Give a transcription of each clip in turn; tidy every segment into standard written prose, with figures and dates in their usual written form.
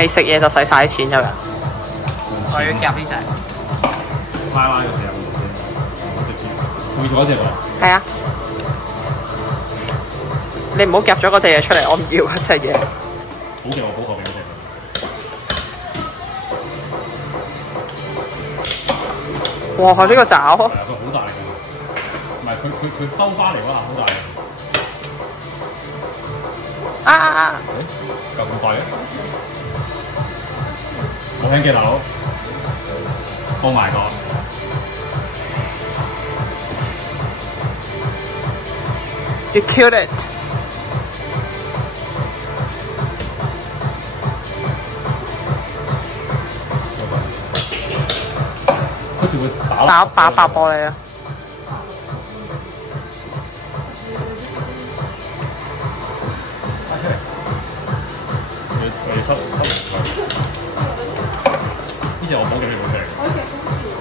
未食嘢就使晒啲錢有人。我要夾呢隻。拉嗰隻有冇先？我直接會咗一隻喎。係啊。你唔好夾咗嗰隻嘢出嚟，我唔要嗰隻嘢。好嘅，我補過俾嗰隻。哇！佢呢個爪。係啊，佢好大㗎。唔係佢收翻嚟嗰下好大。誒，夠咁快嘅？冇輕機大佬。Oh my god！ You killed it！ 好似會打爆玻璃啊！你收唔收？呢隻我補嘅俾佢哋。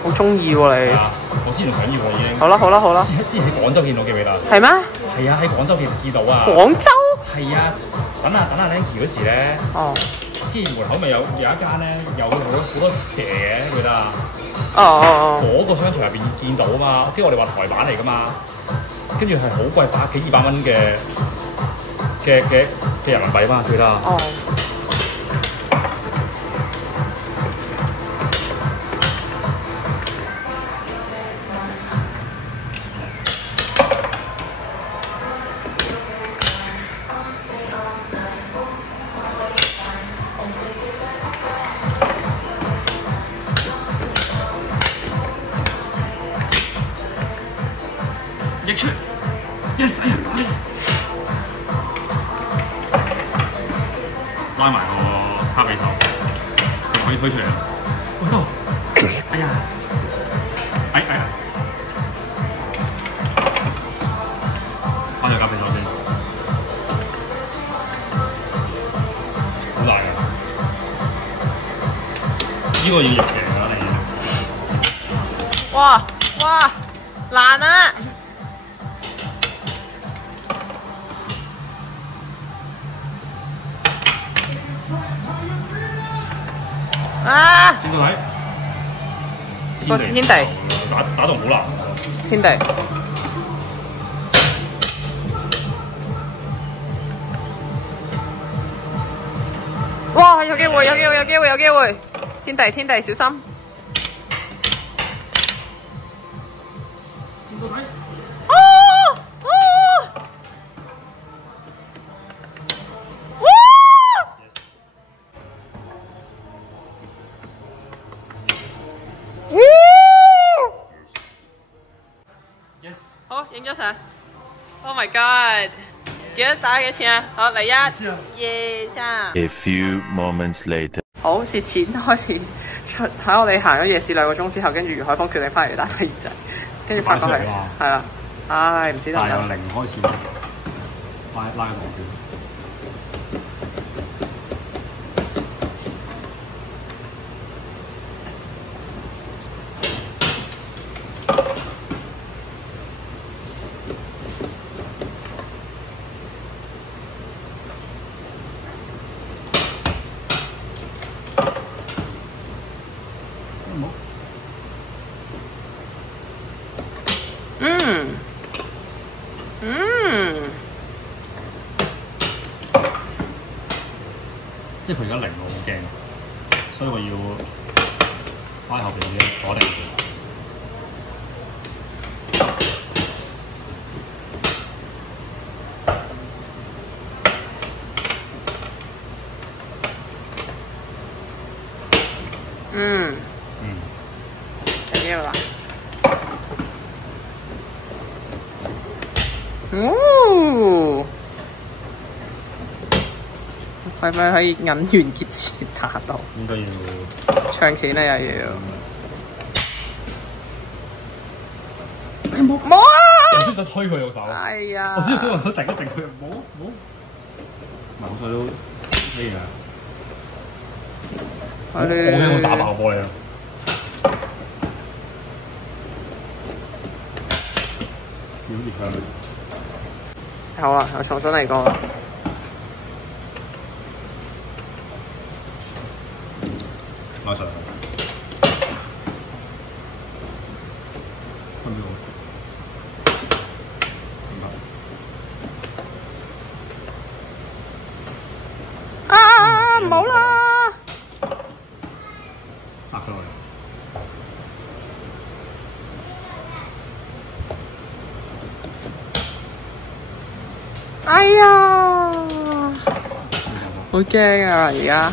好中意喎你。係啊，我之前想要喎已經。好啦好啦好啦。之前喺廣州見到記唔記得？係咩？係啊，喺廣州見到啊。廣州？係啊，等下 Lanky 嗰時咧。哦。跟住門口咪有一間咧，有好多蛇嘅，記得啊。哦。嗰個商場入邊見到啊嘛，跟住我哋話台版嚟㗎嘛，跟住係好貴，100幾200蚊嘅人民幣嘛，記得啊。哦。溢出 ，yes， 哎呀，拉埋個卡比手，可以推出嚟啦。喂，到，哎呀，哎呀，開咗卡比手先，好難㗎，呢個要逆斜㗎你。哇！難啊！啊！見到睇個天地打到好難。天地。哇！有機會，天地小心！見到睇。好，影咗相。Oh my god！打幾錢啊？好，嚟1、2、3。A few moments later。好，蝕錢開始出喺我哋行咗夜市2個鐘之後，跟住余海峰決定翻嚟打第二隻，跟住發覺係啦，唉，唔知得唔得？由0開始拉個圖標。即係佢而家0我好驚，所以我要拉後邊啲鎖定。有機會啦。係咪可以引完結前打到？應該要唱錢啊又要。冇啊！我先想推佢用手。係啊。我先想用手定一定佢，冇。唔係好彩都咩啊？我驚會打爆玻璃啊！要跌向佢。好啊，我重新嚟過。翻上去。分咗。啊！唔好啦！殺咗佢。哎呀！好驚啊！而家，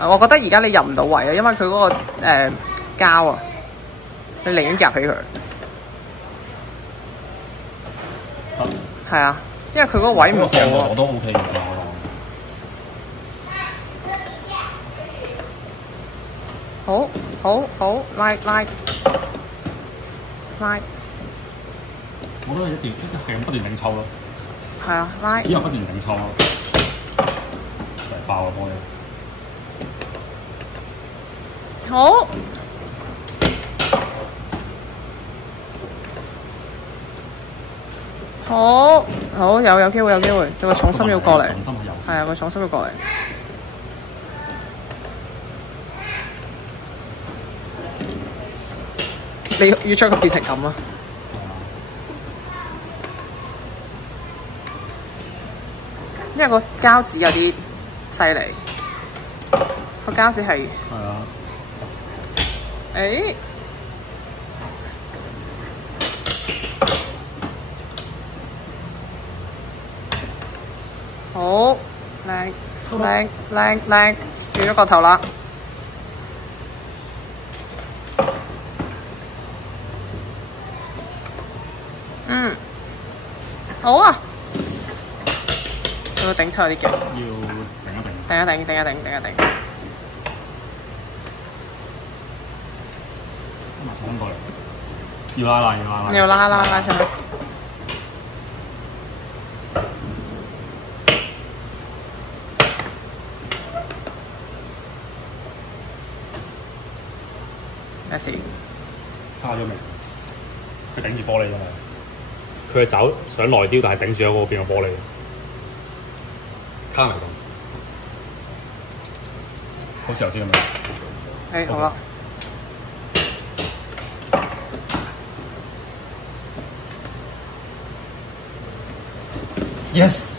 我覺得而家你入唔到位啊，因為佢嗰個膠啊，你寧願夾起佢。係啊，因為佢嗰個位唔好啊。我都 OK 嘅，我好，拉。我覺得一係咁不斷頂抽咯。係啊，拉。只有不斷頂抽咯，就係爆個玻璃。好，有機會，有個重心要過嚟。係啊，個重心要過嚟。你要將佢變成咁啊！因為個膠紙有啲犀利，個膠紙係好靚，轉咗個頭啦。好啊！個頂抽有啲勁，要頂一頂。衝過嚟，要拉上去。咩事？卡咗未？佢頂住玻璃㗎嘛。佢嘅爪想耐啲，但係頂住咗嗰邊個玻璃。卡埋咁，好似頭先咁樣。好啦。Yes。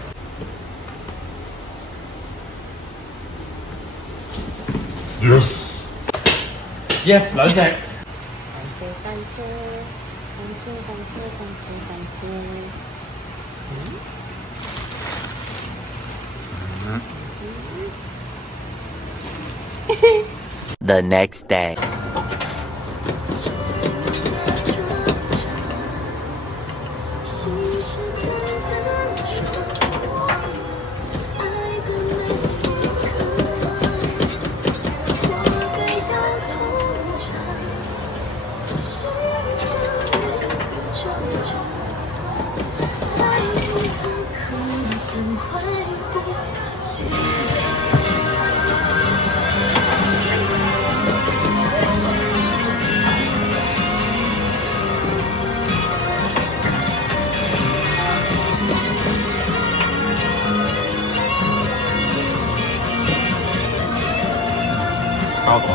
兩隻。The next day. 交到。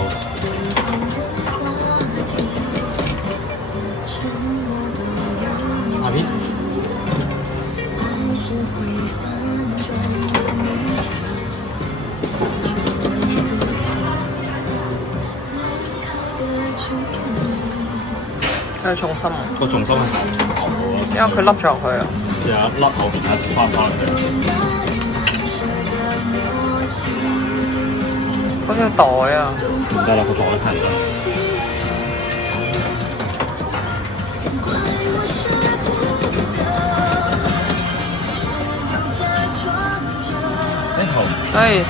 下邊。有重心啊！個重心係因為佢凹咗入去啊。試下甩後邊一翻翻嚟。嗰條袋啊！唔得啦，個袋太唔得。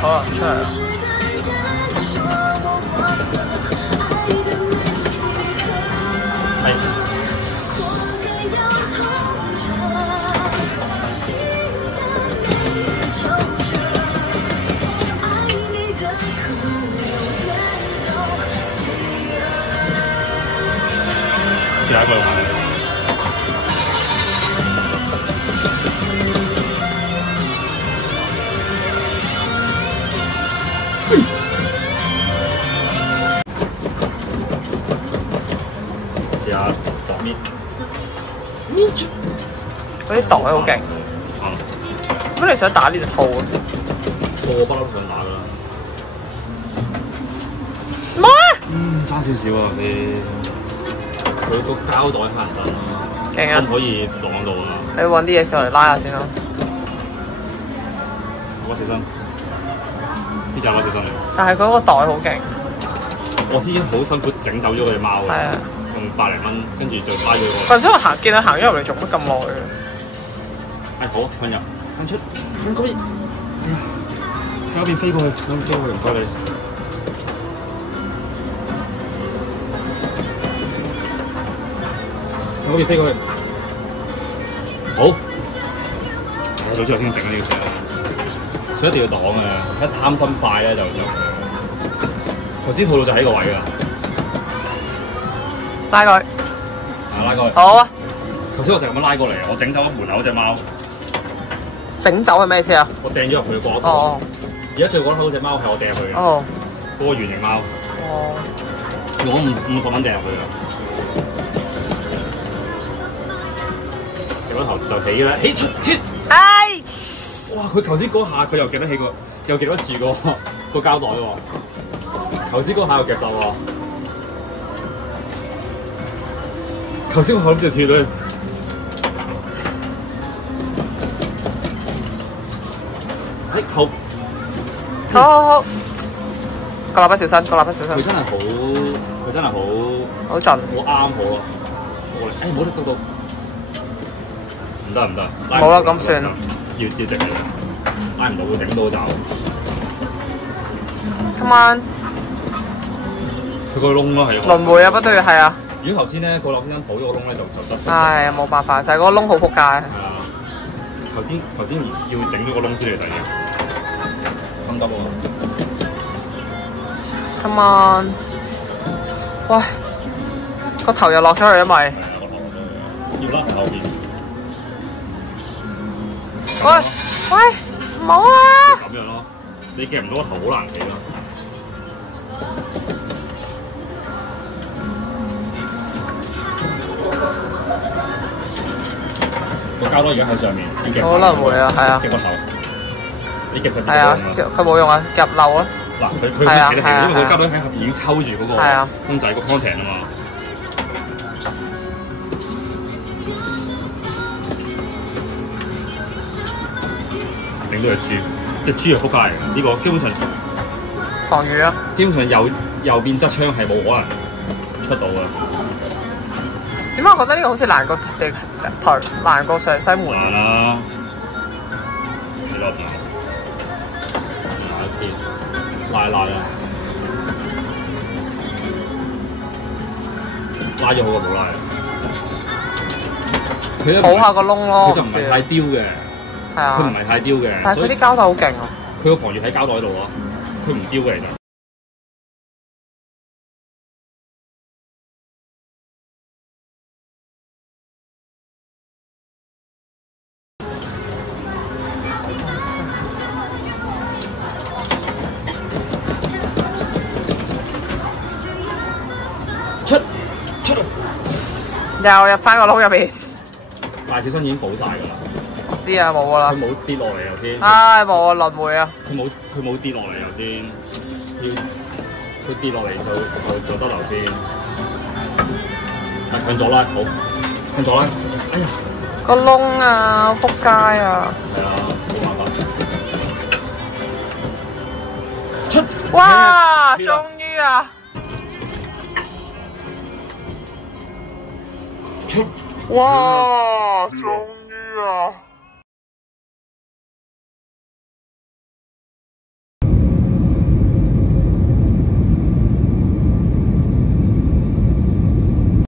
好啦，出嚟啦！下一個玩。袋好勁。咁你想打呢隻套啊？我不嬲想打㗎啦。冇啊！爭少少啊你。佢個膠袋黑人憎咯。勁啊！可唔可以擋到啊？你揾啲嘢過嚟拉下先啦。攞小心，呢隻攞小心嚟。但係佢嗰個袋好勁。我先好辛苦整走咗佢隻貓嘅，係啊，用100零蚊，跟住再拉咗個。或者我見佢行咗入嚟做乜咁耐嘅？好，向入，向出，向嗰邊，向嗰邊飛過去，向飛過去，唔該你。向嗰邊飛過去。好，我早知我先整呢個嘢，所以一定要擋嘅，一貪心快咧就頭先套路就喺個位㗎，拉佢，拉過去。好啊！頭先我就咁樣拉過嚟，我整走門口嗰隻貓。整走係咩意思啊？我掟咗入去個角落。哦。而家最角落頭嗰隻貓係我掟入去嘅。哦。嗰個圓形貓。哦。用咗50蚊掟入去㗎。角落頭就起啦，起出鐵。唉！哇！佢頭先嗰下佢又夾得起又夾得住個膠袋喎。頭先嗰下又夾實喎。頭先我諗住跳咧。好。好。個蠟筆小新，個蠟筆小新。佢真係好，佢真係好。好盡。好啱好啊！唔好得到。唔得。冇啦，咁算。要直嚟嘅，拉唔到會頂到走。今晚。佢個窿咯係。輪迴啊，不對，係啊。如果頭先咧，個落先生補咗個窿咧，就得。唉，冇辦法，就係嗰個窿好撲街。係啊。頭先要整咗個窿先嚟第二。心急喎。Come on！ 喂，個頭又落咗去，因為。要甩後邊。喂，唔好啊！咁樣咯，你夾唔到個頭好難起咯。個膠袋而家喺上面，可能會啊，係啊。夾個頭，你夾實邊個？係啊，佢冇用啊，夾漏啊。嗱，佢會企得起，因為佢膠袋喺後邊已經抽住嗰個公仔個 content 啊嘛。整到隻豬，隻豬係撲街嚟嘅，呢個基本上防禦啊！基本上右邊側槍係冇可能出到嘅。點解我覺得呢個好似難過難過上西門？難啦，你落邊？哪一邊？拉啦，拉咗好過冇拉。佢補下個窿咯，佢就唔係太刁嘅。係啊，佢唔係太刁嘅，但係佢啲膠袋好勁啊！佢個防禦喺膠袋度咯，佢唔刁嘅其實。出又入翻個窿入邊。大小新已經補晒㗎啦。知啊，冇㗎啦。佢冇跌落嚟頭先。唉，冇啊，輪迴啊。佢冇跌落嚟頭先，佢跌落嚟就得頭先。向左拉，好，向左拉。哎呀，個窿啊，仆街啊！係啊，冇辦法。出！哇，終於啊！出！哇，終於啊！